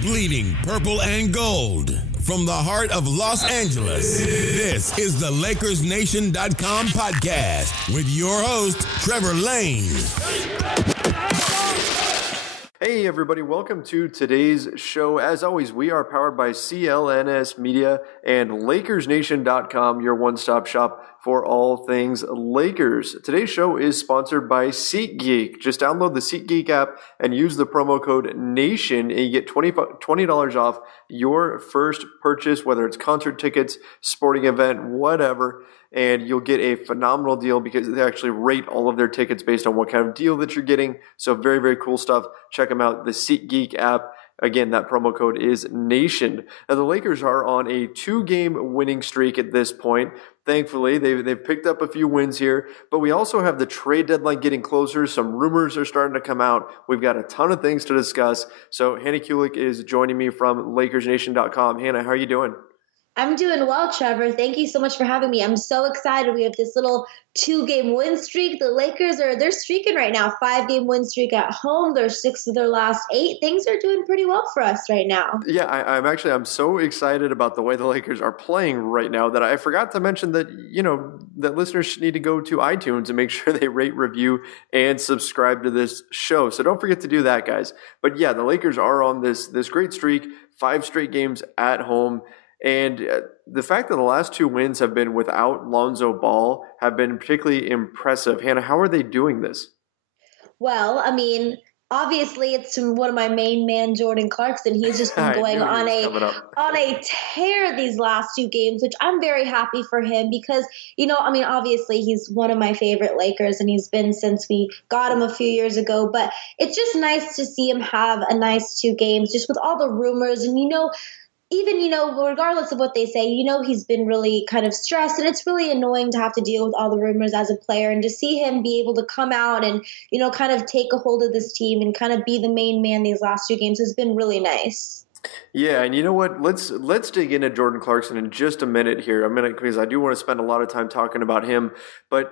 Bleeding purple and gold. From the heart of Los Angeles, this is the LakersNation.com podcast with your host, Trevor Lane. Hey everybody, welcome to today's show. As always, we are powered by CLNS Media and LakersNation.com, your one-stop shop for all things Lakers. Today's show is sponsored by SeatGeek. Just download the SeatGeek app and use the promo code NATION and you get $20 off your first purchase, whether it's concert tickets, sporting event, whatever. And you'll get a phenomenal deal because they actually rate all of their tickets based on what kind of deal that you're getting. So very, very cool stuff. Check them out, the SeatGeek app. Again, that promo code is NATION. Now, the Lakers are on a 2-game winning streak at this point. Thankfully, they've picked up a few wins here, but we also have the trade deadline getting closer. Some rumors are starting to come out. We've got a ton of things to discuss. So Hannah Kulik is joining me from LakersNation.com. Hannah, how are you doing? I'm doing well, Trevor. Thank you so much for having me. I'm so excited. We have this little 2-game win streak. The Lakers they're streaking right now. 5-game win streak at home. They're 6 of their last 8. Things are doing pretty well for us right now. Yeah, I'm so excited about the way the Lakers are playing right now that I forgot to mention that, that listeners need to go to iTunes and make sure they rate, review, and subscribe to this show. So don't forget to do that, guys. But yeah, the Lakers are on this great streak, 5 straight games at home. And the fact that the last 2 wins have been without Lonzo Ball have been particularly impressive. Hannah, how are they doing this? Well, obviously it's one of my main man, Jordan Clarkson. He's just been going on a tear these last 2 games, which I'm very happy for him because, obviously he's one of my favorite Lakers and he's been since we got him a few years ago. But it's just nice to see him have a nice 2 games just with all the rumors and, even, regardless of what they say, he's been really kind of stressed and it's really annoying to have to deal with all the rumors as a player and to see him be able to come out and, kind of take a hold of this team and kind of be the main man these last 2 games has been really nice. Yeah, and you know what? Let's dig into Jordan Clarkson in just a minute here. Because I do want to spend a lot of time talking about him. But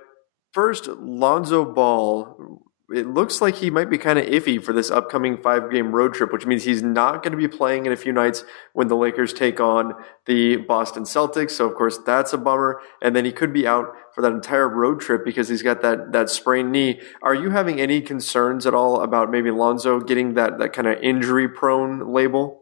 first, Lonzo Ball. It looks like he might be kind of iffy for this upcoming 5-game road trip, which means he's not going to be playing in a few nights when the Lakers take on the Boston Celtics. So, of course, that's a bummer. And then he could be out for that entire road trip because he's got that sprained knee. Are you having any concerns at all about maybe Lonzo getting that kind of injury-prone label?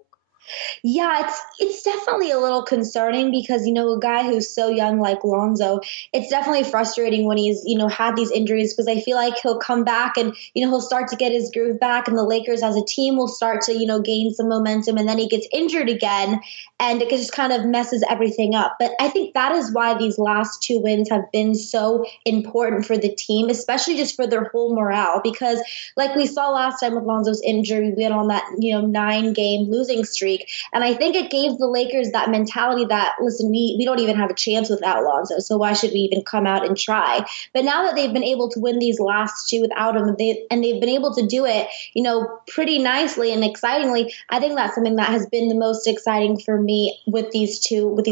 Yeah, it's definitely a little concerning because, a guy who's so young like Lonzo, it's definitely frustrating when he's, had these injuries because I feel like he'll come back and, he'll start to get his groove back and the Lakers as a team will start to, gain some momentum and then he gets injured again and it just kind of messes everything up. But I think that is why these last 2 wins have been so important for the team, especially just for their whole morale because like we saw last time with Lonzo's injury, we went on that, 9-game losing streak. And I think it gave the Lakers that mentality that, listen, we don't even have a chance without Lonzo, so why should we even come out and try? But now that they've been able to win these last 2 without him, they've been able to do it, pretty nicely and excitingly, I think that's something that has been the most exciting for me with these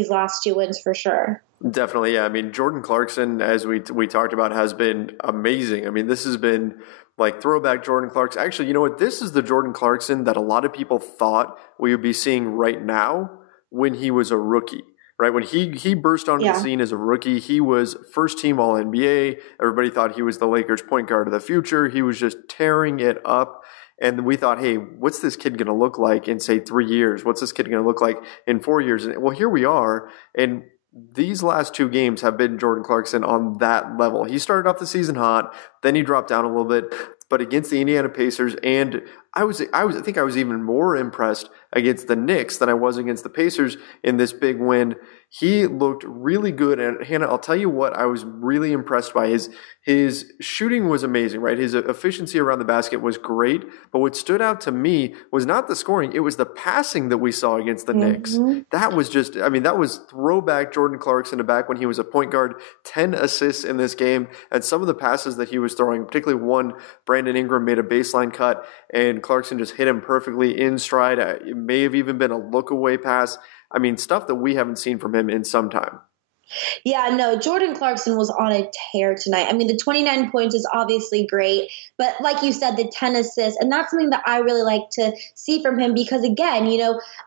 last 2 wins for sure. Definitely, yeah. Jordan Clarkson, as we talked about, has been amazing. This has been like throwback Jordan Clarkson. Actually, you know what? This is the Jordan Clarkson that a lot of people thought we would be seeing right now when he was a rookie, right? When he burst onto the scene as a rookie, he was first-team All-NBA. Everybody thought he was the Lakers point guard of the future. He was just tearing it up. And we thought, hey, what's this kid going to look like in, say, 3 years? What's this kid going to look like in 4 years? And, well, here we are. And these last 2 games have been Jordan Clarkson on that level. He started off the season hot, then he dropped down a little bit, but against the Indiana Pacers, and I think I was even more impressed against the Knicks than I was against the Pacers in this big win. He looked really good, and Hannah, I'll tell you what I was really impressed by. His shooting was amazing, right? His efficiency around the basket was great, but what stood out to me was not the scoring, it was the passing that we saw against the Knicks. That was just, that was throwback Jordan Clarkson to back when he was a point guard, 10 assists in this game, and some of the passes that he was throwing, particularly one, Brandon Ingram made a baseline cut, and Clarkson just hit him perfectly in stride. It may have even been a look-away pass. Stuff that we haven't seen from him in some time. Yeah, no, Jordan Clarkson was on a tear tonight. I mean, the 29 points is obviously great, but like you said, the 10 assists, and that's something that I really like to see from him because again,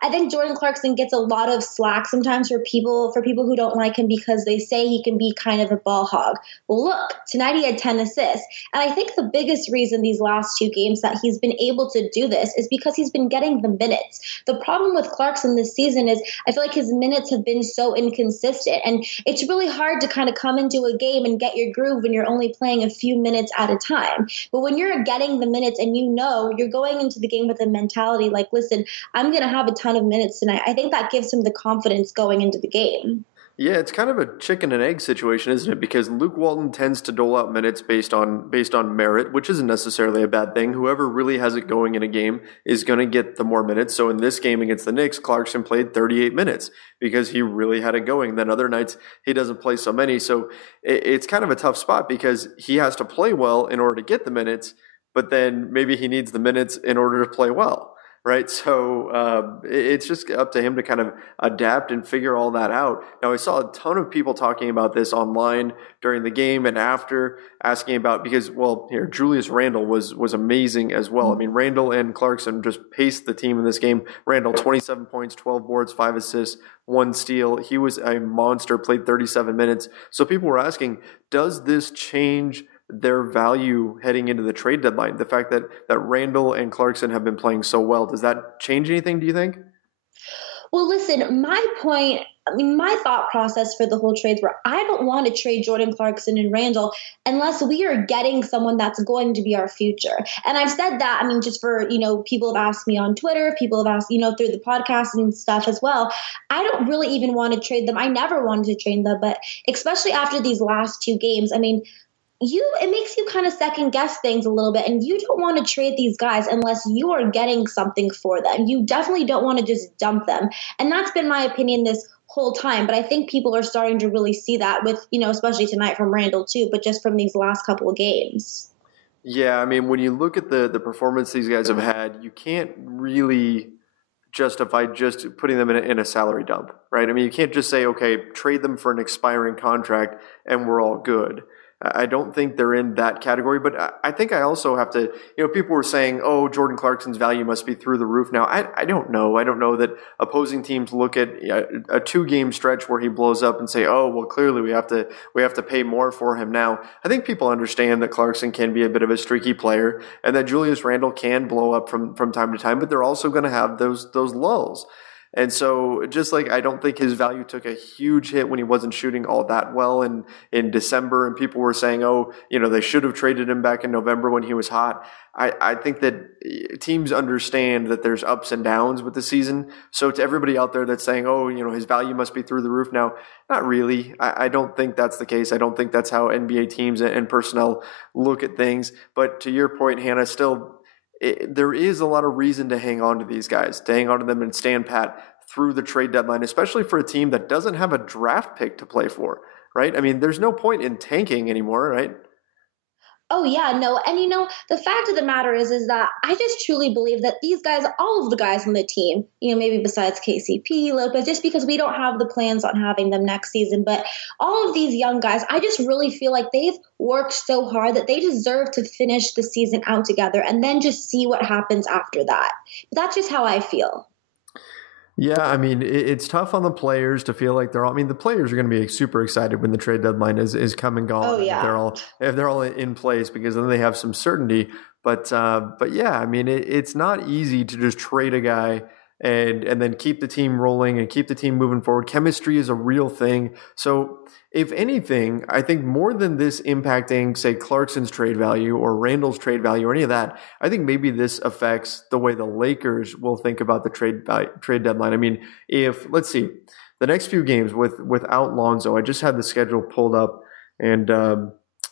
I think Jordan Clarkson gets a lot of slack sometimes for people who don't like him because they say he can be kind of a ball hog. Well, look, tonight he had 10 assists, and I think the biggest reason these last two games that he's been able to do this is because he's been getting the minutes. The problem with Clarkson this season is I feel like his minutes have been so inconsistent, and it's really hard to kind of come into a game and get your groove when you're only playing a few minutes at a time. But when you're getting the minutes and you're going into the game with a mentality like, listen, I'm going to have a ton of minutes tonight, I think that gives him the confidence going into the game. Yeah, it's kind of a chicken and egg situation, isn't it? Because Luke Walton tends to dole out minutes based on merit, which isn't necessarily a bad thing. Whoever really has it going in a game is going to get the more minutes. So in this game against the Knicks, Clarkson played 38 minutes because he really had it going. Then other nights he doesn't play so many. So it's kind of a tough spot because he has to play well in order to get the minutes, but then maybe he needs the minutes in order to play well. Right. So it's just up to him to kind of adapt and figure all that out. Now, I saw a ton of people talking about this online during the game and after, asking about because, well, here, Julius Randle was amazing as well. I mean, Randle and Clarkson just paced the team in this game. Randle, 27 points, 12 boards, 5 assists, 1 steal. He was a monster, played 37 minutes. So people were asking, does this change their value heading into the trade deadline? The fact that Randle and Clarkson have been playing so well, does that change anything, do you think? Well, listen, my thought process for the whole trades were I don't want to trade Jordan Clarkson and Randle unless we are getting someone that's going to be our future. And I've said that, just for, people have asked me on Twitter, people have asked, through the podcast and stuff as well. I don't really even want to trade them. I never wanted to trade them, but especially after these last two games, it makes you kind of second guess things a little bit, and you don't want to trade these guys unless you are getting something for them. You definitely don't want to just dump them. And that's been my opinion this whole time. But I think people are starting to really see that with, especially tonight from Randle too, but just from these last couple of games. Yeah, when you look at the performance these guys have had, you can't really justify just putting them in a salary dump, right? You can't just say, okay, trade them for an expiring contract and we're all good. I don't think they're in that category, but I think I also have to, people were saying, oh, Jordan Clarkson's value must be through the roof now. I don't know. I don't know that opposing teams look at a 2-game stretch where he blows up and say, oh, well, clearly we have to pay more for him now. I think people understand that Clarkson can be a bit of a streaky player and that Julius Randle can blow up from time to time, but they're also going to have those lulls. And so just like I don't think his value took a huge hit when he wasn't shooting all that well in December, and people were saying, oh, they should have traded him back in November when he was hot. I think that teams understand that there's ups and downs with the season. So to everybody out there that's saying, oh, his value must be through the roof now, not really. I don't think that's the case. I don't think that's how NBA teams and personnel look at things. But to your point, Hannah, still, there is a lot of reason to hang on to these guys, to hang on to them and stand pat through the trade deadline, especially for a team that doesn't have a draft pick to play for, right? There's no point in tanking anymore, right? Oh, yeah, no. And, the fact of the matter is that I just truly believe that these guys, all of the guys on the team, maybe besides KCP, Lopez, just because we don't have the plans on having them next season, but all of these young guys, I just really feel like they've worked so hard that they deserve to finish the season out together and then just see what happens after that. But that's just how I feel. Yeah, it's tough on the players to feel like the players are going to be super excited when the trade deadline is come and gone. Oh, yeah. If they're all in place because then they have some certainty. But yeah, it's not easy to just trade a guy and then keep the team rolling and keep the team moving forward. Chemistry is a real thing. So if anything, I think more than this impacting, say, Clarkson's trade value or Randle's trade value or any of that, I think maybe this affects the way the Lakers will think about the trade deadline. If, let's see, the next few games without Lonzo, I just had the schedule pulled up and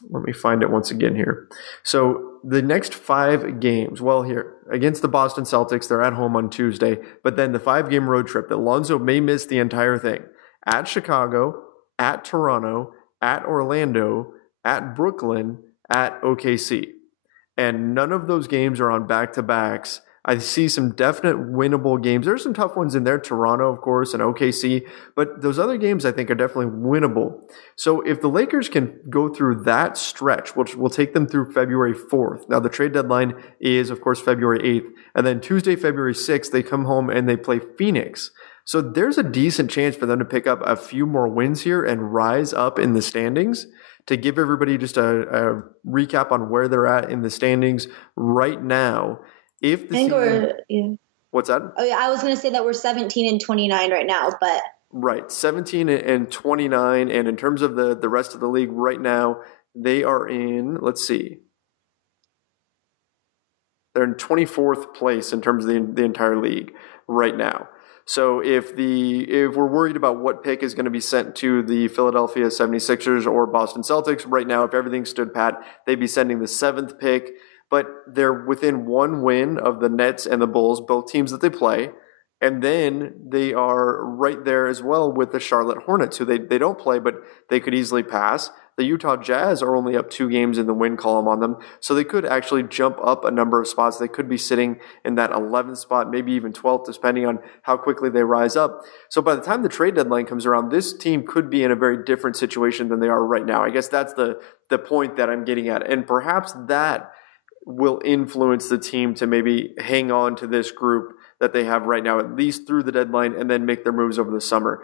let me find it once again here. So the next 5 games, well, here, against the Boston Celtics, they're at home on Tuesday, but then the 5-game road trip that Lonzo may miss the entire thing. At Chicago, at Toronto, at Orlando, at Brooklyn, at OKC. And none of those games are on back-to-backs I see some definite winnable games. There's some tough ones in there, Toronto, of course, and OKC, but those other games I think are definitely winnable. So if the Lakers can go through that stretch, which will take them through February 4th. Now the trade deadline is, of course, February 8th, and then Tuesday, February 6th, they come home and they play Phoenix. So there's a decent chance for them to pick up a few more wins here and rise up in the standings. To give everybody just a recap on where they're at in the standings right now, if the season, what's that? Oh yeah, I was going to say that we're 17 and 29 right now, but right, 17 and 29, and in terms of the rest of the league right now, they are in. Let's see, they're in 24th place in terms of the entire league right now. So if we're worried about what pick is going to be sent to the Philadelphia 76ers or Boston Celtics, right now, if everything stood pat, they'd be sending the 7th pick. But they're within one win of the Nets and the Bulls, both teams that they play. And then they are right there as well with the Charlotte Hornets, who they don't play, but they could easily pass. The Utah Jazz are only up 2 games in the win column on them, so they could actually jump up a number of spots. They could be sitting in that 11th spot, maybe even 12th, depending on how quickly they rise up. So by the time the trade deadline comes around, this team could be in a very different situation than they are right now. I guess that's the point that I'm getting at, and perhaps that will influence the team to maybe hang on to this group that they have right now, at least through the deadline, and then make their moves over the summer.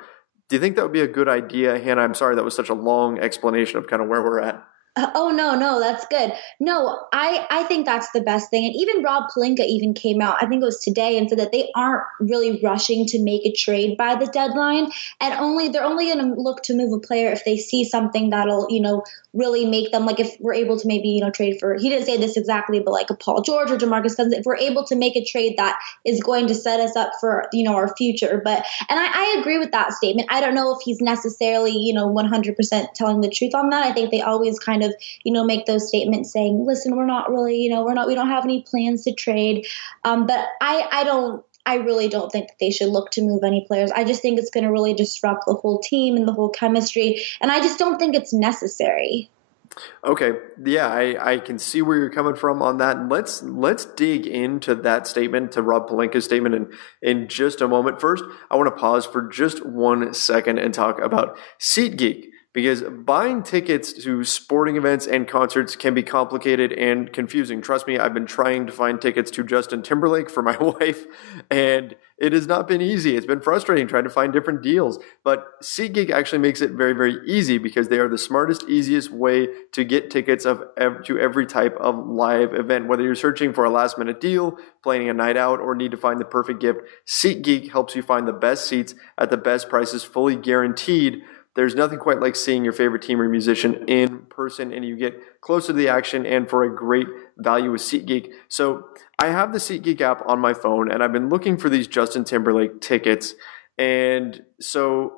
Do you think that would be a good idea, Hannah? I'm sorry that was such a long explanation of kind of where we're at. No, that's good. No, I think that's the best thing. And even Rob Pelinka even came out, I think it was today, and said that they aren't really rushing to make a trade by the deadline. And they're only going to look to move a player if they see something that'll, really make them, like if we're able to maybe, trade for, he didn't say this exactly, but like a Paul George or DeMarcus Cousins, if we're able to make a trade that is going to set us up for, our future. And I agree with that statement. I don't know if he's necessarily, 100% telling the truth on that. I think they always kind of, make those statements saying, listen, we're not really, we don't have any plans to trade. But I really don't think that they should look to move any players. I just think it's going to really disrupt the whole team and the whole chemistry. And I just don't think it's necessary. Okay. Yeah, I can see where you're coming from on that. And let's dig into that statement, to Rob Pelinka's statement in just a moment. First, I want to pause for just 1 second and talk about SeatGeek. Because buying tickets to sporting events and concerts can be complicated and confusing. Trust me, I've been trying to find tickets to Justin Timberlake for my wife, and it has not been easy. It's been frustrating trying to find different deals. But SeatGeek actually makes it very, very easy because they are the smartest, easiest way to get tickets to every type of live event. Whether you're searching for a last-minute deal, planning a night out, or need to find the perfect gift, SeatGeek helps you find the best seats at the best prices, fully guaranteed. There's nothing quite like seeing your favorite team or musician in person, and you get closer to the action and for a great value with SeatGeek. So I have the SeatGeek app on my phone, and I've been looking for these Justin Timberlake tickets. And so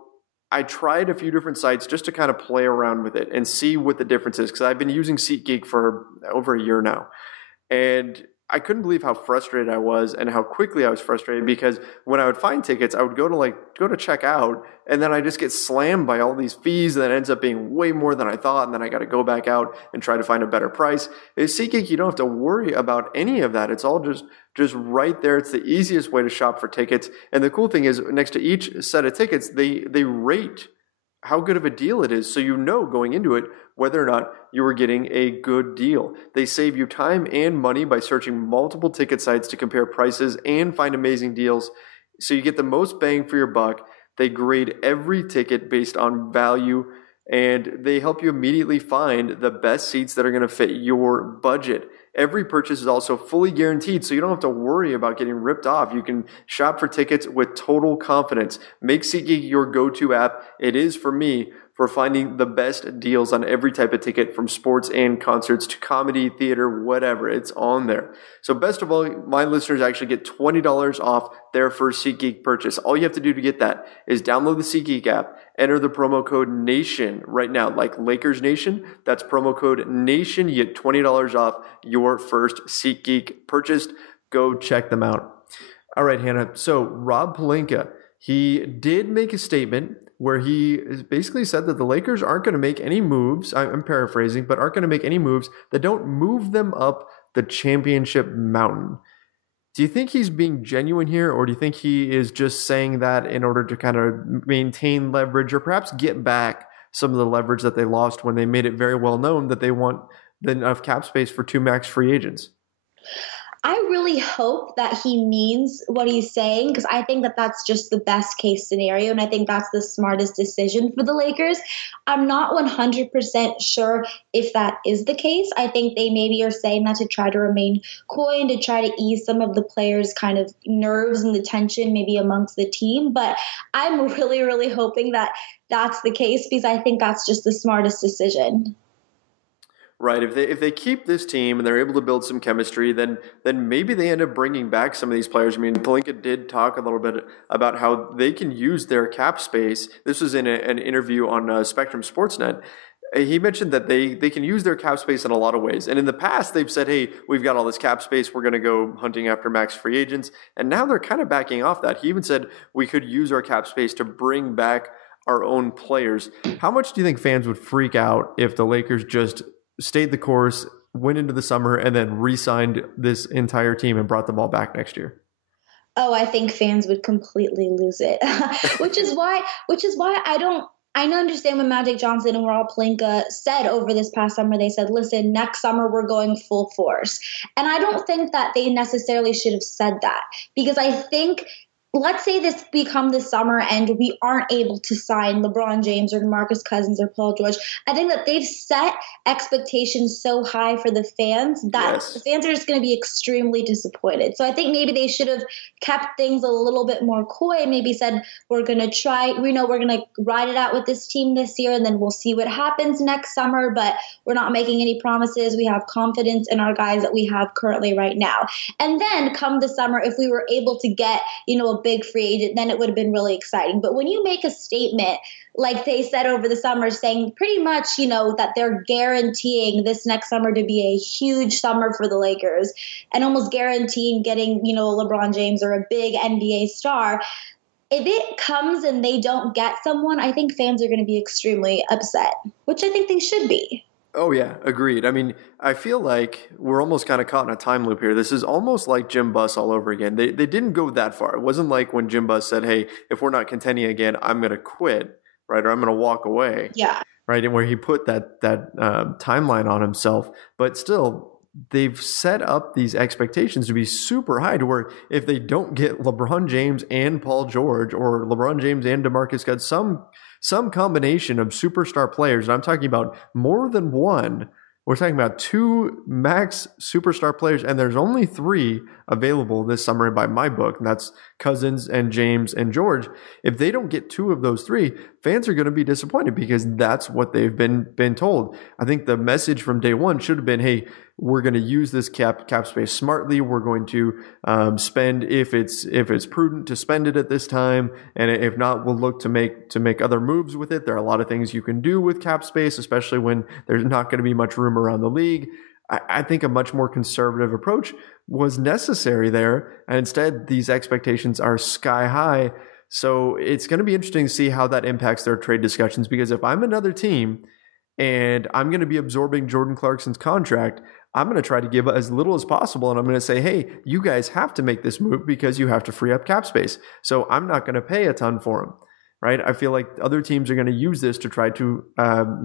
I tried a few different sites just to kind of play around with it and see what the difference is, because I've been using SeatGeek for over a year now. And I couldn't believe how frustrated I was and how quickly I was frustrated, because when I would find tickets, I would go to check out, and then I just get slammed by all these fees, and that ends up being way more than I thought, and then I got to go back out and try to find a better price. At SeatGeek, you don't have to worry about any of that. It's all just right there. It's the easiest way to shop for tickets. And the cool thing is, next to each set of tickets, they rate how good of a deal it is, so going into it whether or not you are getting a good deal. They save you time and money by searching multiple ticket sites to compare prices and find amazing deals, so you get the most bang for your buck. They grade every ticket based on value, and they help you immediately find the best seats that are going to fit your budget. Every purchase is also fully guaranteed, so you don't have to worry about getting ripped off. You can shop for tickets with total confidence. Make SeatGeek your go-to app. It is for me, for finding the best deals on every type of ticket, from sports and concerts to comedy, theater, whatever. It's on there. So best of all, my listeners actually get $20 off their first SeatGeek purchase. All you have to do to get that is download the SeatGeek app, enter the promo code NATION right now, like Lakers Nation. That's promo code NATION. You get $20 off your first SeatGeek purchase. Go check them out. All right, Hannah. So Rob Pelinka, he did make a statement where he basically said that the Lakers aren't going to make any moves, I'm paraphrasing, but aren't going to make any moves that don't move them up the championship mountain. Do you think he's being genuine here, or do you think he is just saying that in order to kind of maintain leverage or perhaps get back some of the leverage that they lost when they made it very well known that they want enough cap space for 2 max free agents? I really hope that he means what he's saying, because I think that that's just the best case scenario, and I think that's the smartest decision for the Lakers. I'm not 100% sure if that is the case. I think they maybe are saying that to try to remain coy and to try to ease some of the players' kind of nerves and the tension maybe amongst the team. But I'm really, really hoping that that's the case, because I think that's just the smartest decision. Right. If they keep this team and they're able to build some chemistry, then maybe they end up bringing back some of these players. I mean, Pelinka did talk a little bit about how they can use their cap space. This was in an interview on Spectrum Sportsnet. He mentioned that they can use their cap space in a lot of ways. And in the past, they've said, hey, we've got all this cap space. We're going to go hunting after max free agents. And now they're kind of backing off that. He even said we could use our cap space to bring back our own players. How much do you think fans would freak out if the Lakers just stayed the course, went into the summer, and then re-signed this entire team and brought them all back next year? Oh, I think fans would completely lose it, which is why I understand when Magic Johnson and Rob Pelinka said over this past summer, they said, listen, next summer we're going full force. And I don't think that they necessarily should have said that, because I think, let's say this become this summer and we aren't able to sign LeBron James or DeMarcus Cousins or Paul George. I think that they've set expectations so high for the fans that the fans are just going to be extremely disappointed. So I think maybe they should have kept things a little bit more coy, maybe said, we're going to try, we're going to ride it out with this team this year, and then we'll see what happens next summer, but we're not making any promises. We have confidence in our guys that we have currently right now. And then come the summer, if we were able to get, a big free agent, then it would have been really exciting. But when you make a statement like they said over the summer, saying pretty much, that they're guaranteeing this next summer to be a huge summer for the Lakers and almost guaranteeing getting, a LeBron James or a big NBA star, if it comes and they don't get someone, I think fans are going to be extremely upset, which I think they should be. Oh, yeah, agreed. I mean, I feel like we're almost kind of caught in a time loop here. This is almost like Jim Buss all over again. They didn't go that far. It wasn't like when Jim Buss said, hey, if we're not contending again, I'm going to quit, right? Or I'm going to walk away. Yeah. Right. And where he put that timeline on himself. But still, they've set up these expectations to be super high to where if they don't get LeBron James and Paul George, or LeBron James and DeMarcus Cousins, some combination of superstar players, and I'm talking about more than one. We're talking about 2 max superstar players, and there's only 3 available this summer by my book, and that's Cousins and James and George. If they don't get 2 of those 3, fans are going to be disappointed because that's what they've been told. I think the message from day one should have been, hey, we're going to use this cap space smartly. We're going to spend if it's prudent to spend it at this time, and if not, we'll look to make other moves with it. There are a lot of things you can do with cap space, especially when there's not going to be much room around the league. I think a much more conservative approach was necessary there, and instead these expectations are sky high. So it's going to be interesting to see how that impacts their trade discussions, because if I'm another team and I'm going to be absorbing Jordan Clarkson's contract, I'm going to try to give as little as possible. And I'm going to say, hey, you guys have to make this move because you have to free up cap space. So I'm not going to pay a ton for him, right? I feel like other teams are going to use this to try to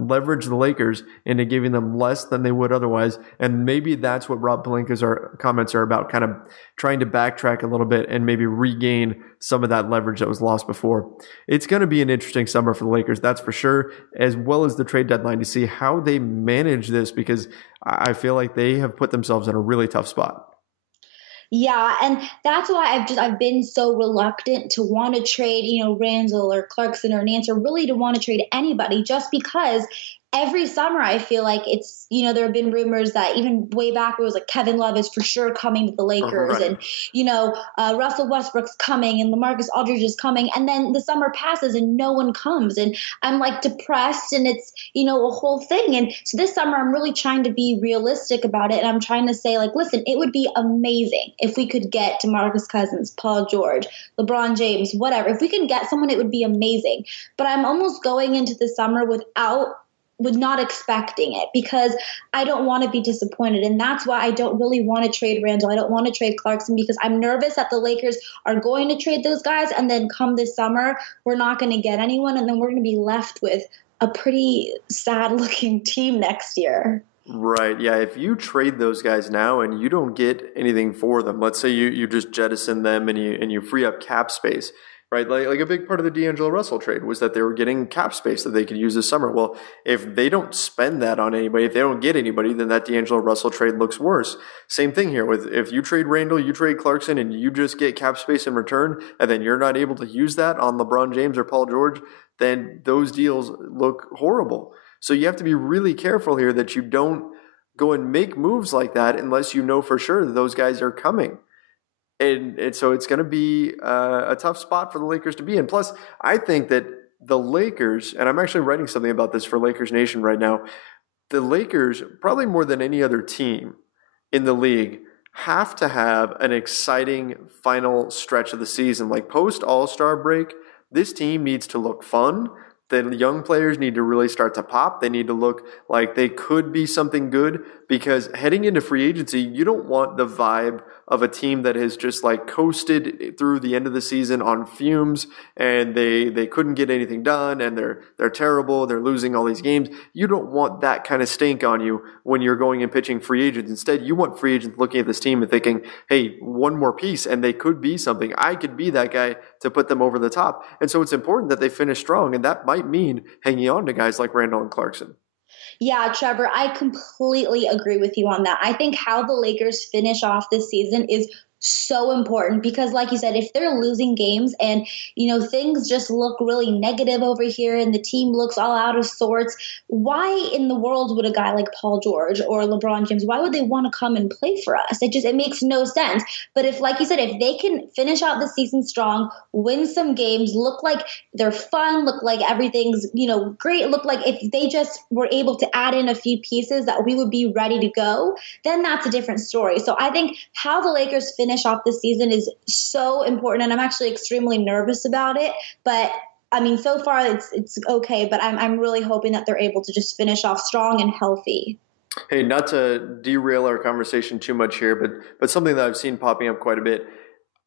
leverage the Lakers into giving them less than they would otherwise. And maybe that's what Rob Pelinka's comments are about, kind of trying to backtrack a little bit and maybe regain some of that leverage that was lost before. It's going to be an interesting summer for the Lakers, that's for sure, as well as the trade deadline to see how they manage this, because I feel like they have put themselves in a really tough spot. Yeah, and that's why I've been so reluctant to want to trade, Randall or Clarkson or Nance, or really to want to trade anybody, just because every summer I feel like it's, there have been rumors that even way back it was like Kevin Love is for sure coming to the Lakers, right. And, Russell Westbrook's coming and LaMarcus Aldridge is coming. And then the summer passes and no one comes. And I'm like depressed, and it's, a whole thing. And so this summer I'm really trying to be realistic about it. And I'm trying to say, like, listen, it would be amazing if we could get DeMarcus Cousins, Paul George, LeBron James, whatever. If we can get someone, it would be amazing. But I'm almost going into the summer without was not expecting it, because I don't want to be disappointed. And that's why I don't really want to trade Randall. I don't want to trade Clarkson, because I'm nervous that the Lakers are going to trade those guys. And then come this summer, we're not going to get anyone. And then we're going to be left with a pretty sad looking team next year. Right. Yeah. If you trade those guys now and you don't get anything for them, let's say you just jettison them and you free up cap space. Right, like a big part of the D'Angelo Russell trade was that they were getting cap space that they could use this summer. Well, if they don't spend that on anybody, if they don't get anybody, then that D'Angelo Russell trade looks worse. Same thing here with if you trade Randall, you trade Clarkson, and you just get cap space in return, and then you're not able to use that on LeBron James or Paul George, then those deals look horrible. So you have to be really careful here that you don't go and make moves like that unless you know for sure that those guys are coming. And so it's going to be a tough spot for the Lakers to be in. Plus, I think that the Lakers, and I'm actually writing something about this for Lakers Nation right now, the Lakers, probably more than any other team in the league, have to have an exciting final stretch of the season. Like post All-Star break, this team needs to look fun. The young players need to really start to pop. They need to look like they could be something good, because heading into free agency, you don't want the vibe of a team that has just like coasted through the end of the season on fumes and they couldn't get anything done and they're terrible, they're losing all these games. You don't want that kind of stink on you when you're going and pitching free agents. Instead, you want free agents looking at this team and thinking, hey, one more piece and they could be something. I could be that guy to put them over the top. And so it's important that they finish strong, and that might mean hanging on to guys like Randall and Clarkson. Yeah, Trevor, I completely agree with you on that. I think how the Lakers finish off this season is so important, because like you said, if they're losing games and, things just look really negative over here and the team looks all out of sorts, why in the world would a guy like Paul George or LeBron James, why would they want to come and play for us? It makes no sense. But if, like you said, if they can finish out the season strong, win some games, look like they're fun, look like everything's, great, look like if they just were able to add in a few pieces that we would be ready to go, then that's a different story. So I think how the Lakers finish off the season is so important, and I'm actually extremely nervous about it. But I mean, so far it's okay, but I'm really hoping that they're able to just finish off strong and healthy. Hey, not to derail our conversation too much here, but something that I've seen popping up quite a bit.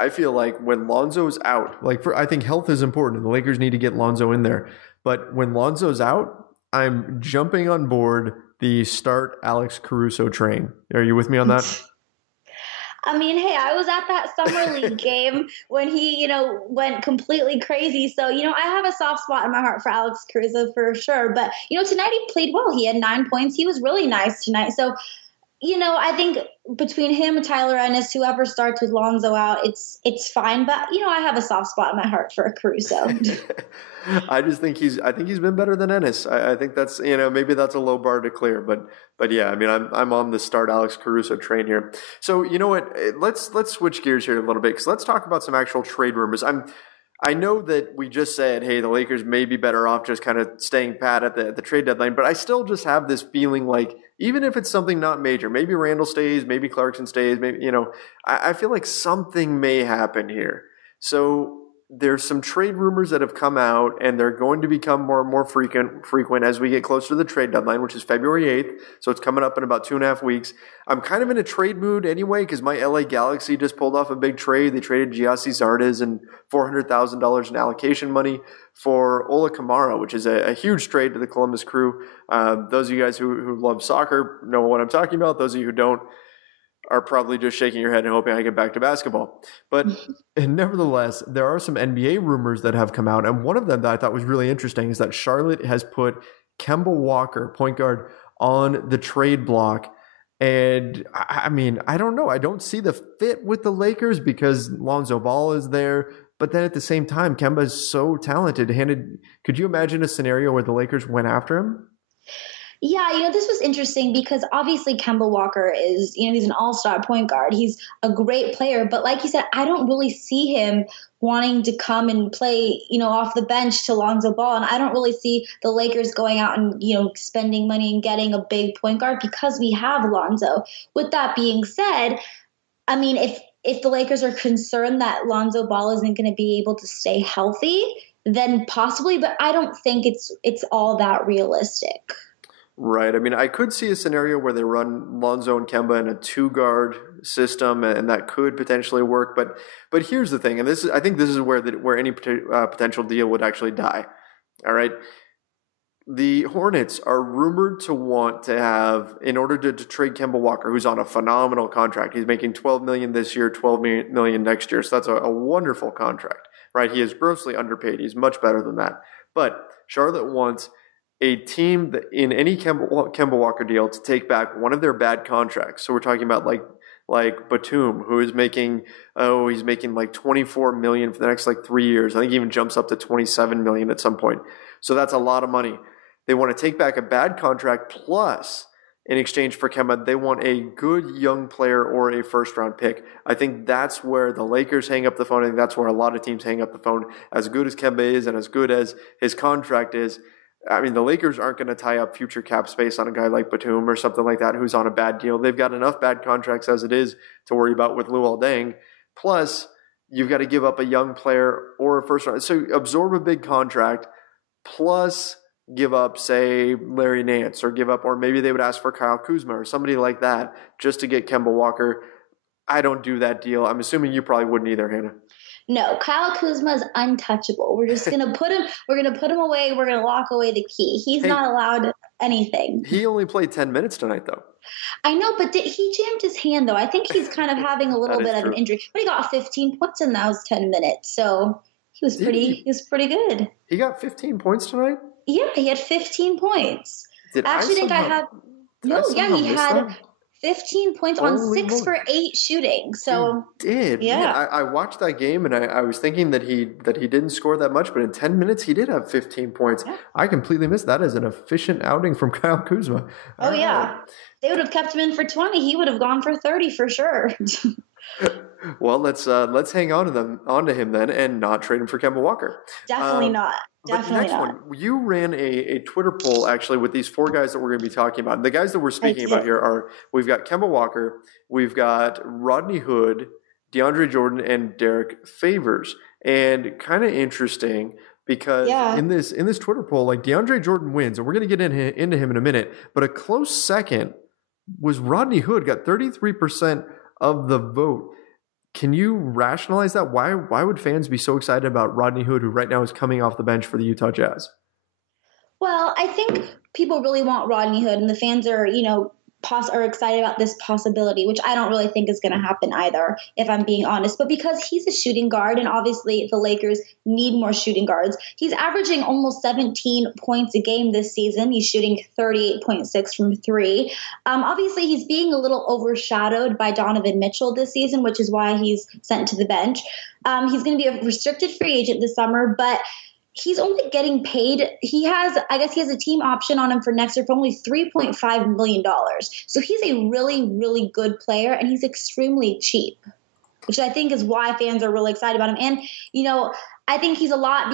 I feel like when Lonzo's out, I think health is important. The Lakers need to get Lonzo in there. But when Lonzo's out, I'm jumping on board the start Alex Caruso train. Are you with me on that? I mean, hey, I was at that summer league game when he, went completely crazy. So, I have a soft spot in my heart for Alex Caruso for sure. But, tonight he played well. He had 9 points. He was really nice tonight. So, I think between him and Tyler Ennis, whoever starts with Lonzo out, it's fine. But, I have a soft spot in my heart for Caruso. I think he's been better than Ennis. I think that's, maybe that's a low bar to clear, but yeah, I mean, I'm on the start Alex Caruso train here. So you know what, let's switch gears here a little bit, because let's talk about some actual trade rumors. I know that we just said, hey, the Lakers may be better off just kind of staying pat at the trade deadline, but I still just have this feeling like, even if it's something not major, maybe Randall stays, maybe Clarkson stays, maybe, I feel like something may happen here. So there's some trade rumors that have come out, and they're going to become more and more frequent as we get closer to the trade deadline, which is February 8th. So it's coming up in about 2.5 weeks. I'm kind of in a trade mood anyway, because my LA Galaxy just pulled off a big trade. They traded Giassi Zardes and $400,000 in allocation money for Ola Kamara, which is a huge trade to the Columbus Crew. Those of you guys who love soccer know what I'm talking about. Those of you who don't are probably just shaking your head and hoping I get back to basketball. But nevertheless, there are some NBA rumors that have come out. And one of them that I thought was really interesting is that Charlotte has put Kemba Walker, point guard, on the trade block. And I mean, I don't know. I don't see the fit with the Lakers because Lonzo Ball is there. But then at the same time, Kemba is so talented. Could you imagine a scenario where the Lakers went after him? Yeah, this was interesting because obviously Kemba Walker is, he's an all-star point guard. He's a great player. But like you said, I don't really see him wanting to come and play, off the bench to Lonzo Ball. And I don't really see the Lakers going out and, spending money and getting a big point guard because we have Lonzo. With that being said, I mean, if the Lakers are concerned that Lonzo Ball isn't going to be able to stay healthy, then possibly. But I don't think it's all that realistic. Right. I mean, I could see a scenario where they run Lonzo and Kemba in a two-guard system, and that could potentially work. But here's the thing, and I think this is where any potential deal would actually die. All right. The Hornets are rumored to want to have, in order to trade Kemba Walker, who's on a phenomenal contract. He's making $12 million this year, $12 million next year. So that's a wonderful contract, right? He is grossly underpaid. He's much better than that. But Charlotte wants a team that in any Kemba Walker deal to take back one of their bad contracts. So we're talking about like Batum, who is making like $24 million for the next 3 years. I think he even jumps up to $27 million at some point. So that's a lot of money. They want to take back a bad contract, plus in exchange for Kemba, they want a good young player or a first-round pick. I think that's where the Lakers hang up the phone. I think that's where a lot of teams hang up the phone. As good as Kemba is and as good as his contract is, I mean, the Lakers aren't going to tie up future cap space on a guy like Batum or something like that who's on a bad deal. They've got enough bad contracts as it is to worry about with Luol Deng. Plus, you've got to give up a young player or a first-round. So absorb a big contract, plus give up, say, Larry Nance, or maybe they would ask for Kyle Kuzma or somebody like that just to get Kemba Walker. I don't do that deal. I'm assuming you probably wouldn't either, Hannah. No, Kyle Kuzma is untouchable. We're just gonna put him. We're gonna put him away. We're gonna lock away the key. He's not allowed anything. He only played 10 minutes tonight, though. I know, but he jammed his hand, though. I think he's kind of having a little bit of an injury. But he got 15 points in those 10 minutes, so he was pretty good. He got 15 points tonight? Yeah, he had 15 points. He had 15 points on 6 for 8 shooting. So he did. Yeah. Man, I watched that game and I was thinking that he didn't score that much, but in 10 minutes he did have 15 points. Yeah. I completely missed that as an efficient outing from Kyle Kuzma. Oh yeah. They would have kept him in for 20. He would have gone for 30 for sure. Well, let's hang on to him then and not trade him for Kemba Walker. Definitely not. Definitely not. One, you ran a Twitter poll actually with these 4 guys that we're going to be talking about. And the guys that we're speaking about here are, we've got Kemba Walker, we've got Rodney Hood, DeAndre Jordan, and Derek Favors. And kind of interesting because in this Twitter poll, DeAndre Jordan wins, and we're going to get into him in a minute. But a close second was Rodney Hood, got 33% of the vote. Can you rationalize that? Why would fans be so excited about Rodney Hood, who right now is coming off the bench for the Utah Jazz? Well, I think people really want Rodney Hood, and the fans are, are excited about this possibility, which I don't really think is going to happen either, if I'm being honest. But because he's a shooting guard, and obviously the Lakers need more shooting guards, he's averaging almost 17 points a game this season. He's shooting 38.6 from 3. Obviously, he's being a little overshadowed by Donovan Mitchell this season, which is why he's sent to the bench. He's going to be a restricted free agent this summer, but he's only getting paid. He has a team option on him for next year for only $3.5 million. So he's a really, really good player, and he's extremely cheap, which I think is why fans are really excited about him. And, I think he's a lot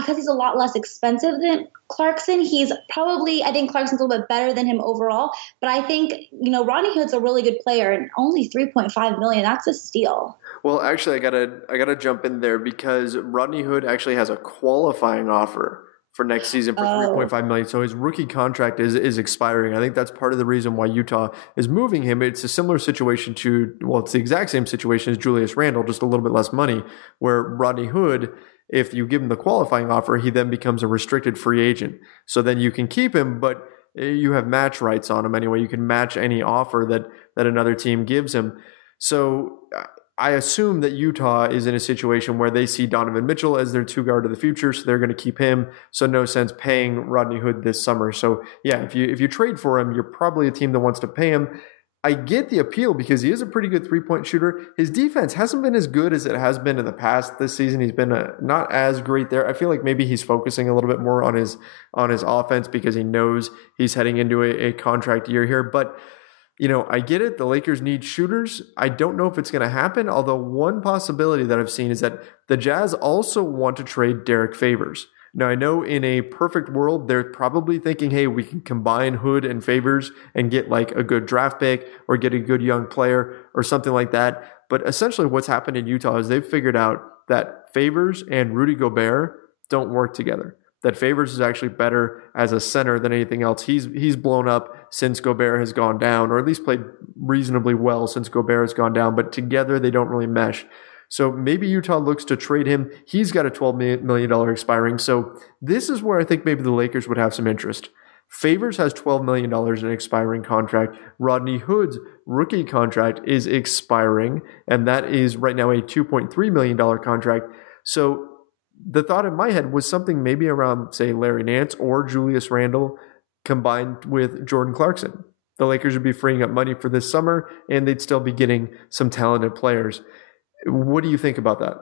less expensive than Clarkson. I think Clarkson's a little bit better than him overall. But I think, Rodney Hood's a really good player, and only $3.5 million, that's a steal. Well, actually, I gotta jump in there because Rodney Hood actually has a qualifying offer for next season for $3.5 million. So his rookie contract is expiring. I think that's part of the reason why Utah is moving him. It's a similar situation it's the exact same situation as Julius Randle, just a little bit less money, where Rodney Hood, if you give him the qualifying offer, he then becomes a restricted free agent. So then you can keep him, but you have match rights on him anyway. You can match any offer that another team gives him. So I assume that Utah is in a situation where they see Donovan Mitchell as their 2-guard of the future, so they're going to keep him. So no sense paying Rodney Hood this summer. So yeah, if you trade for him, you're probably a team that wants to pay him. I get the appeal because he is a pretty good 3-point shooter. His defense hasn't been as good as it has been in the past this season. He's been not as great there. I feel like maybe he's focusing a little bit more on his offense because he knows he's heading into a contract year here. But I get it. The Lakers need shooters. I don't know if it's going to happen, although one possibility that I've seen is that the Jazz also want to trade Derek Favors. Now, I know in a perfect world, they're probably thinking, hey, we can combine Hood and Favors and get a good draft pick or get a good young player or something like that. But essentially what's happened in Utah is they've figured out that Favors and Rudy Gobert don't work together. that Favors is actually better as a center than anything else. He's blown up since Gobert has gone down, or at least played reasonably well since Gobert has gone down, but together they don't really mesh. So maybe Utah looks to trade him. He's got a $12 million expiring. So this is where I think maybe the Lakers would have some interest. Favors has $12 million in expiring contract. Rodney Hood's rookie contract is expiring, and that is right now a $2.3 million contract. So the thought in my head was something maybe around, say, Larry Nance or Julius Randle combined with Jordan Clarkson. The Lakers would be freeing up money for this summer, and they'd still be getting some talented players. What do you think about that?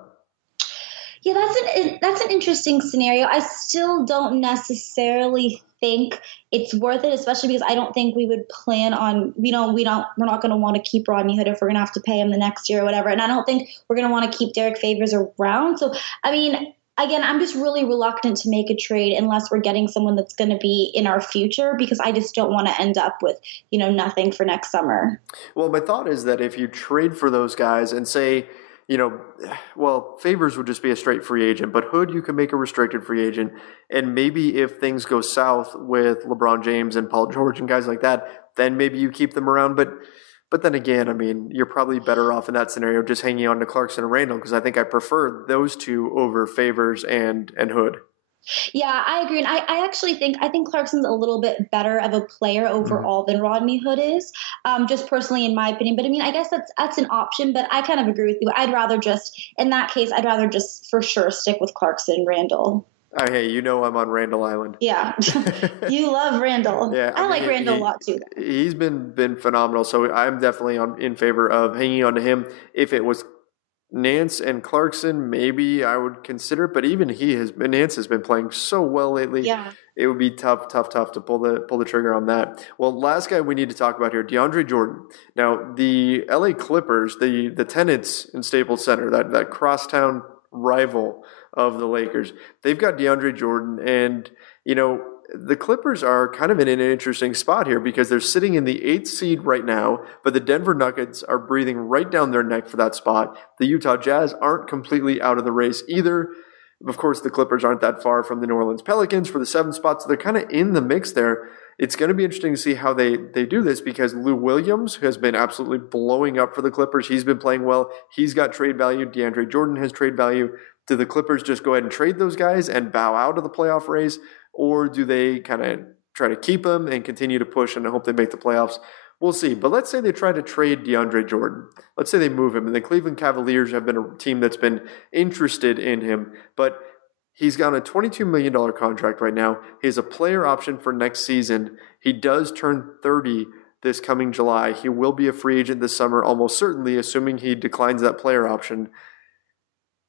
Yeah, that's an interesting scenario. I still don't necessarily think it's worth it, especially because I don't think we would plan on, we're not going to want to keep Rodney Hood if we're going to have to pay him the next year or whatever. And I don't think we're going to want to keep Derek Favors around. So, I mean, again, I'm just really reluctant to make a trade unless we're getting someone that's going to be in our future, because I just don't want to end up with, nothing for next summer. Well, my thought is that if you trade for those guys and say, Favors would just be a straight free agent, but Hood, you can make a restricted free agent. And maybe if things go south with LeBron James and Paul George and guys like that, then maybe you keep them around. But then again, I mean, you're probably better off in that scenario just hanging on to Clarkson and Randle, because I think I prefer those two over Favors and Hood. Yeah, I agree. And I actually think Clarkson's a little bit better of a player overall than Rodney Hood is, just personally in my opinion. But I mean, I guess that's an option, but I kind of agree with you. In that case, I'd rather just for sure stick with Clarkson and Randle. Oh, hey, I'm on Randle Island. Yeah. You love Randle. Yeah, I like Randle a lot too. He's been phenomenal. So I'm definitely in favor of hanging on to him. If it was Nance and Clarkson, maybe I would consider it, but even Nance has been playing so well lately. Yeah. It would be tough to pull the trigger on that. Well, last guy we need to talk about here, DeAndre Jordan. Now, the LA Clippers, the tenants in Staples Center, that crosstown rival of the Lakers, they've got DeAndre Jordan, and the Clippers are kind of in an interesting spot here because they're sitting in the 8th seed right now, but the Denver Nuggets are breathing right down their neck for that spot. The Utah Jazz aren't completely out of the race either. Of course, the Clippers aren't that far from the New Orleans Pelicans for the 7th spot, so they're kind of in the mix there. It's going to be interesting to see how they do this, because Lou Williams, who has been absolutely blowing up for the Clippers, he's been playing well. He's got trade value. DeAndre Jordan has trade value. Do the Clippers just go ahead and trade those guys and bow out of the playoff race? Or do they kind of try to keep them and continue to push and hope they make the playoffs? We'll see. But let's say they try to trade DeAndre Jordan. Let's say they move him. And the Cleveland Cavaliers have been a team that's been interested in him. But he's got a $22 million contract right now. He has a player option for next season. He does turn 30 this coming July. He will be a free agent this summer, almost certainly, assuming he declines that player option.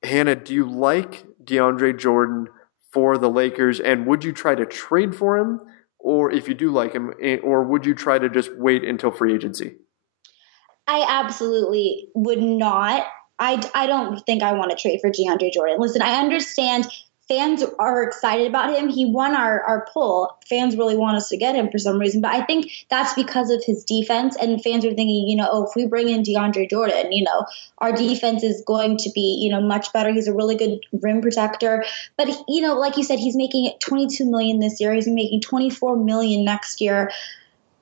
Hannah, do you like DeAndre Jordan for the Lakers, and would you try to trade for him, or if you do like him, or would you try to just wait until free agency? I absolutely would not. I don't think I want to trade for DeAndre Jordan. Listen, I understand fans are excited about him. He won our poll. Fans really want us to get him for some reason. But I think that's because of his defense. And fans are thinking, if we bring in DeAndre Jordan, our defense is going to be, much better. He's a really good rim protector. But, like you said, he's making $22 million this year. He's making $24 million next year.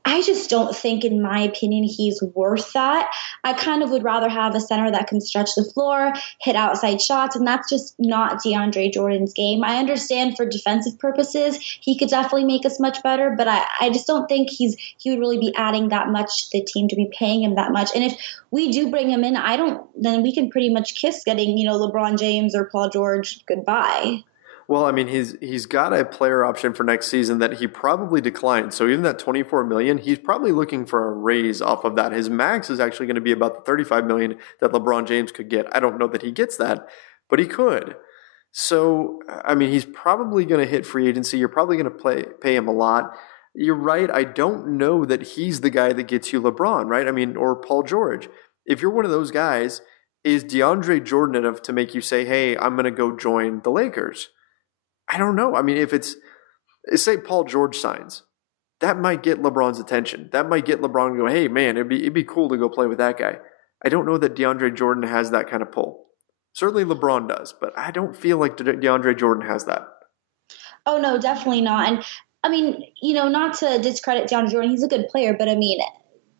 I just don't think, in my opinion, he's worth that. I kind of would rather have a center that can stretch the floor, hit outside shots, and that's just not DeAndre Jordan's game. I understand for defensive purposes, he could definitely make us much better, but I just don't think he would really be adding that much to the team to be paying him that much. And if we do bring him in, then we can pretty much kiss getting, LeBron James or Paul George goodbye. Well, I mean, he's got a player option for next season that he probably declined. So even that $24 million, he's probably looking for a raise off of that. His max is actually going to be about the $35 million that LeBron James could get. I don't know that he gets that, but he could. So, I mean, he's probably going to hit free agency. You're probably going to pay him a lot. You're right. I don't know that he's the guy that gets you LeBron, right? I mean, or Paul George. If you're one of those guys, is DeAndre Jordan enough to make you say, hey, I'm going to go join the Lakers? I don't know. I mean, if say Paul George signs, that might get LeBron's attention. That might get LeBron to go, hey, man, it'd be cool to go play with that guy. I don't know that DeAndre Jordan has that kind of pull. Certainly LeBron does, but I don't feel like DeAndre Jordan has that. Oh, no, definitely not. And I mean, not to discredit DeAndre Jordan, he's a good player, but I mean,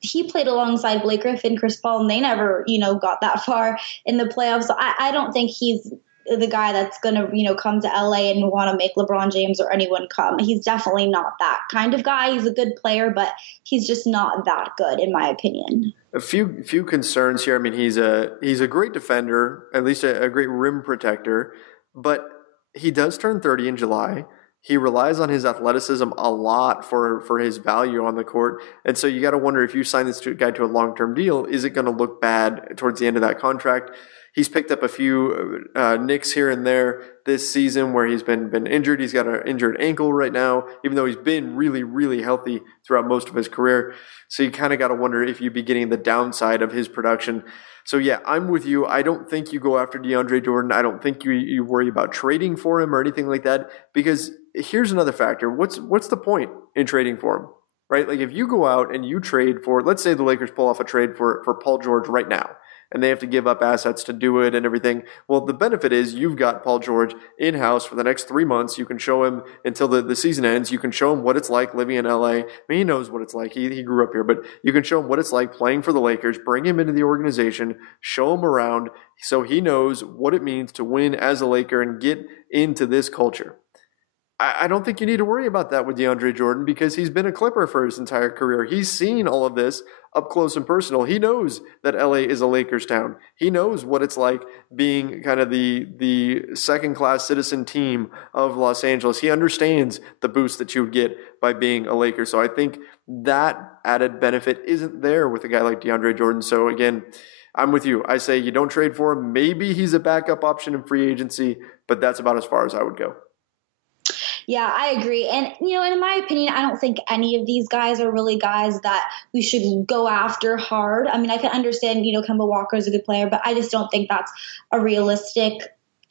he played alongside Blake Griffin, Chris Paul, and they never, got that far in the playoffs. So I don't think he's the guy that's going to, come to LA and want to make LeBron James or anyone come. He's definitely not that kind of guy. He's a good player, but he's just not that good, in my opinion. A few concerns here. I mean, he's a great defender, at least a great rim protector, but he does turn 30 in July. He relies on his athleticism a lot for his value on the court. And so you got to wonder, if you sign this guy to a long-term deal, is it going to look bad towards the end of that contract? He's picked up a few nicks here and there this season where he's been injured. He's got an injured ankle right now, even though he's been really, really healthy throughout most of his career. So you kind of got to wonder if you'd be getting the downside of his production. So yeah, I'm with you. I don't think you go after DeAndre Jordan. I don't think you worry about trading for him or anything like that, because here's another factor. What's the point in trading for him, right? Like if you go out and you trade for, let's say the Lakers pull off a trade for Paul George right now, and they have to give up assets to do it and everything. Well, the benefit is you've got Paul George in-house for the next 3 months. You can show him until the season ends. You can show him what it's like living in LA. I mean, he knows what it's like. He grew up here, but you can show him what it's like playing for the Lakers, bring him into the organization, show him around so he knows what it means to win as a Laker and get into this culture. I don't think you need to worry about that with DeAndre Jordan, because he's been a Clipper for his entire career. He's seen all of this up close and personal. He knows that LA is a Lakers town. He knows what it's like being kind of the second-class citizen team of Los Angeles. He understands the boost that you would get by being a Laker. So I think that added benefit isn't there with a guy like DeAndre Jordan. So again, I'm with you. I say you don't trade for him. Maybe he's a backup option in free agency, but that's about as far as I would go. Yeah, I agree. And, in my opinion, I don't think any of these guys are really guys that we should go after hard. I mean, I can understand, Kemba Walker is a good player, but I just don't think that's a realistic,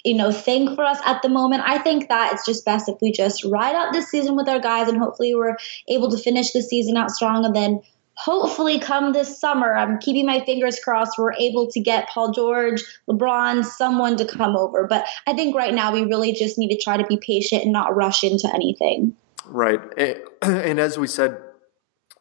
thing for us at the moment. I think that it's just best if we just ride out this season with our guys, and hopefully we're able to finish the season out strong, and then hopefully come this summer, I'm keeping my fingers crossed, we're able to get Paul George, LeBron, someone to come over. But I think right now we really just need to try to be patient and not rush into anything. Right. And as we said,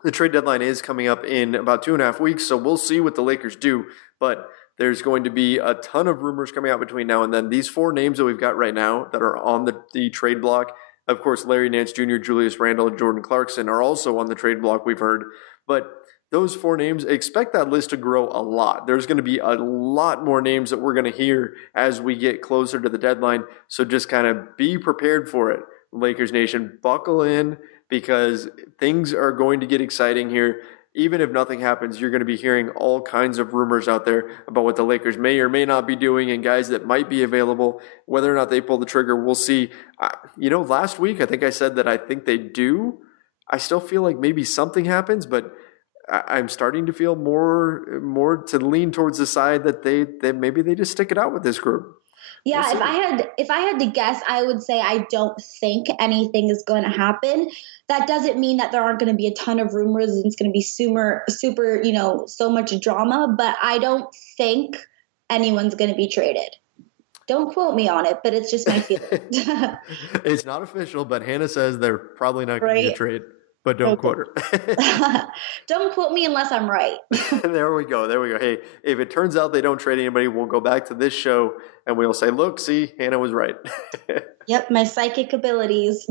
the trade deadline is coming up in about 2.5 weeks, so we'll see what the Lakers do. But there's going to be a ton of rumors coming out between now and then. These 4 names that we've got right now that are on the trade block, of course, Larry Nance Jr., Julius Randle, and Jordan Clarkson are also on the trade block, we've heard. But those 4 names, expect that list to grow a lot. There's going to be a lot more names that we're going to hear as we get closer to the deadline. So just kind of be prepared for it, Lakers Nation. Buckle in, because things are going to get exciting here. Even if nothing happens, you're going to be hearing all kinds of rumors out there about what the Lakers may or may not be doing and guys that might be available. Whether or not they pull the trigger, we'll see. Last week, I think I said that I think they do. I still feel like maybe something happens, but I'm starting to feel more to lean towards the side that they maybe they just stick it out with this group. Yeah, if I had to guess, I would say I don't think anything is going to happen. That doesn't mean that there aren't going to be a ton of rumors and it's going to be super, so much drama, but I don't think anyone's going to be traded. Don't quote me on it, but it's just my feeling. It's not official, but Hannah says they're probably not going to be a trade. But don't quote her. Don't quote me unless I'm right. There we go. Hey, if it turns out they don't trade anybody, we'll go back to this show and we'll say, look, see, Hannah was right. Yep, my psychic abilities.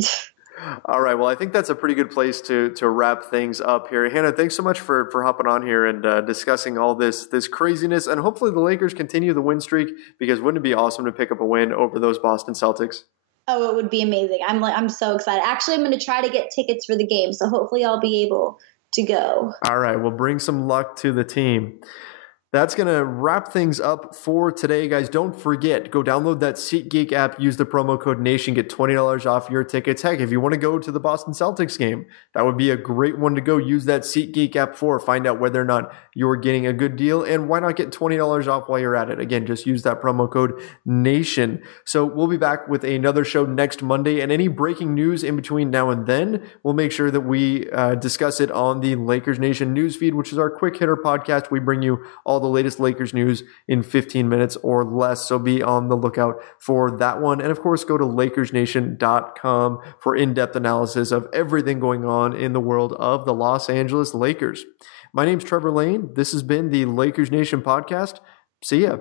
All right. Well, I think that's a pretty good place to wrap things up here. Hannah, thanks so much for hopping on here and discussing all this craziness. And hopefully the Lakers continue the win streak, because wouldn't it be awesome to pick up a win over those Boston Celtics? Oh, it would be amazing. I'm so excited. Actually, I'm going to try to get tickets for the game, so hopefully I'll be able to go. All right. Well, bring some luck to the team. That's going to wrap things up for today, guys. Don't forget, go download that SeatGeek app. Use the promo code NATION. Get $20 off your tickets. Heck, if you want to go to the Boston Celtics game, that would be a great one to go. Use that SeatGeek app for. Find out whether or not you're getting a good deal, and why not get $20 off while you're at it? Again, just use that promo code NATION. So we'll be back with another show next Monday, and any breaking news in between now and then, we'll make sure that we discuss it on the Lakers Nation newsfeed, which is our quick hitter podcast. We bring you all the latest Lakers news in 15 minutes or less. So be on the lookout for that one. And of course, go to LakersNation.com for in-depth analysis of everything going on in the world of the Los Angeles Lakers. My name's Trevor Lane. This has been the Lakers Nation podcast. See ya.